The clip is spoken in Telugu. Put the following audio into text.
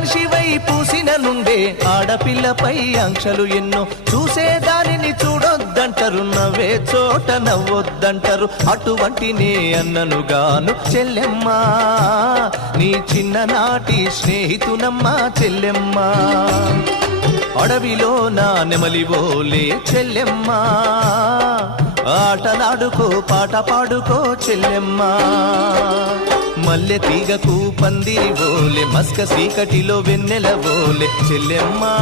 మనిషివై పూసిన నుండే ఆడపిల్లపై ఆంక్షలు ఎన్నో చూసేదానిని చూడొద్దంటారు నవ్వే చోట నవ్వొద్దంటారు అటువంటి నే అన్ననుగాను చెల్లెమ్మా నీ చిన్ననాటి స్నేహితునమ్మా చెల్లెమ్మా అడవిలో నా నెమలివోలే చెల్లెమ్మా ఆటలాడుకో పాట పాడుకో చెల్లెమ్మా మల్లె తీగకు పందిరి ఓలే మస్క చీకటిలో వెన్నెల ఓలే చెల్లెమ్మా